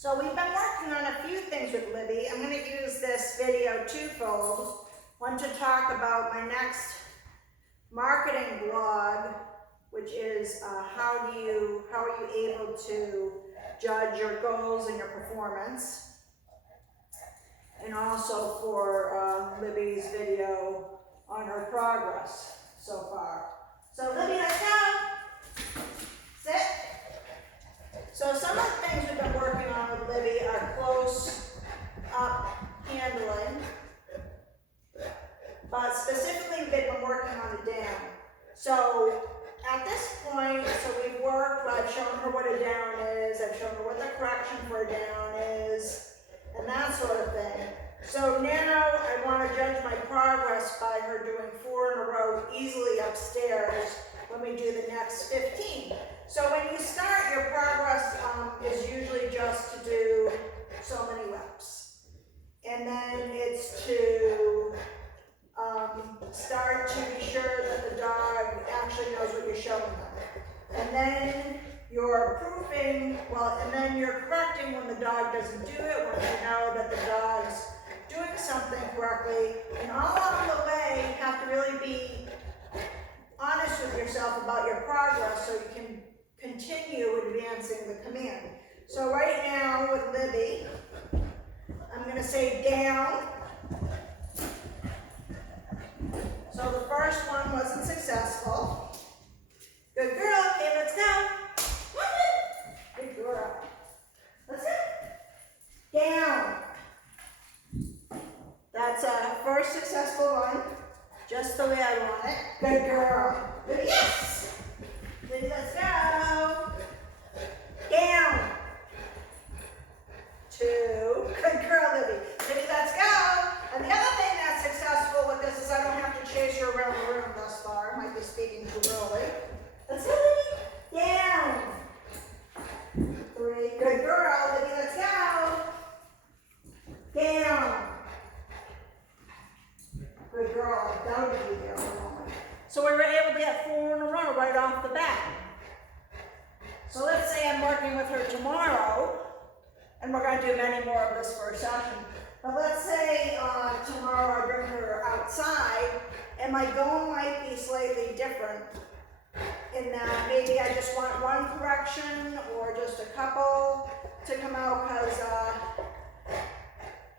So we've been working on a few things with Libby. I'm going to use this video twofold. One to talk about my next marketing blog, which is how are you able to judge your goals and your performance, and also for Libby's video on her progress so far. So Libby, let's go. Sit. So some of the things we've been working on with Libby are close up handling, but specifically they've been working on the down. So at this point, so we've worked, I've shown her what a down is, I've shown her what the correction for a down is, and that sort of thing. So now I want to judge my progress by her doing 4 in a row easily upstairs when we do the next 15. So when you start, your progress is usually just to do so many reps. And then it's to start to be sure that the dog actually knows what you're showing them. And then you're proofing, and then you're correcting when the dog doesn't do it, when you know that the dog's doing something correctly. And all along the way, you have to really be honest with yourself about your progress so you can continue advancing the command. So right now with Libby, I'm going to say down. So the first one wasn't successful. Good girl. Okay, let's go. Good girl. Let's go. Down. That's a first successful one. Just the way I want it. Good girl. Good. Yes. Libby, let's go. Down. 2. Good girl, Libby. Libby, let's go. And the other thing that's successful with this is I don't have to chase her around the room thus far. I might be speaking too early. Let's go, Libby. Down. 3. Good girl, Libby. Let's go. Down. Good girl. I doubted you there for a moment. So we were able to get 4 in a row right off the bat. So let's say I'm working with her tomorrow, and we're going to do many more of this first session. But let's say tomorrow I bring her outside, and my goal might be slightly different in that maybe I just want 1 correction or just a couple to come out because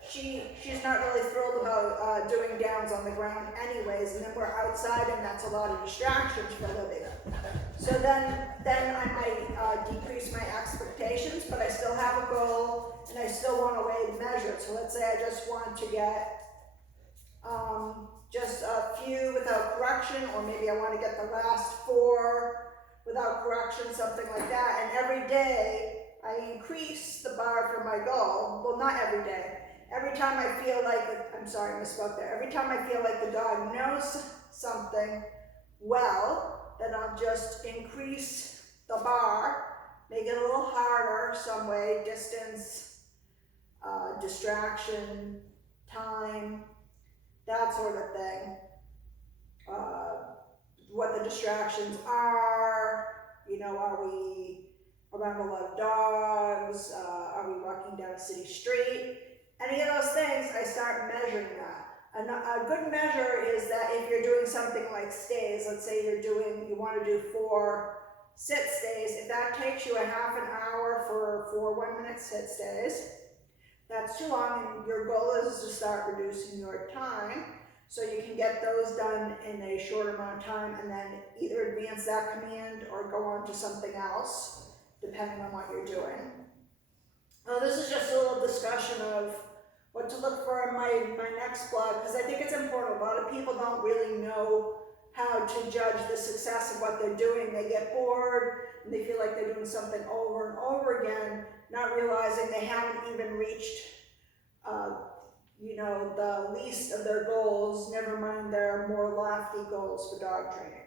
she's not really thrilled about doing downs on the ground anyways, and then we're outside and that's a lot of distractions for Libby. So then I might decrease my expectations, but I still have a goal and I still want a way to measure it. So let's say I just want to get just a few without correction, or maybe I want to get the last 4 without correction, something like that. And every day I increase the bar for my goal. Well, not every day. Every time I feel like, I'm sorry, I misspoke there. Every time I feel like the dog knows something well, then I'll just increase the bar, make it a little harder some way, distance, distraction, time, that sort of thing. What the distractions are, are we around a lot of dogs? Are we walking down a city street? Any of those things, I start measuring that. And a good measure is that if you're doing something like stays, let's say you want to do 4 sit stays, if that takes you a half an hour for 4 1-minute sit stays, that's too long, and your goal is to start reducing your time so you can get those done in a short amount of time and then either advance that command or go on to something else, depending on what you're doing. This is just a little discussion of what to look for in my next blog, because I think it's important. A lot of people don't really know how to judge the success of what they're doing. They get bored and they feel like they're doing something over and over again, not realizing they haven't even reached the least of their goals, never mind their more lofty goals for dog training.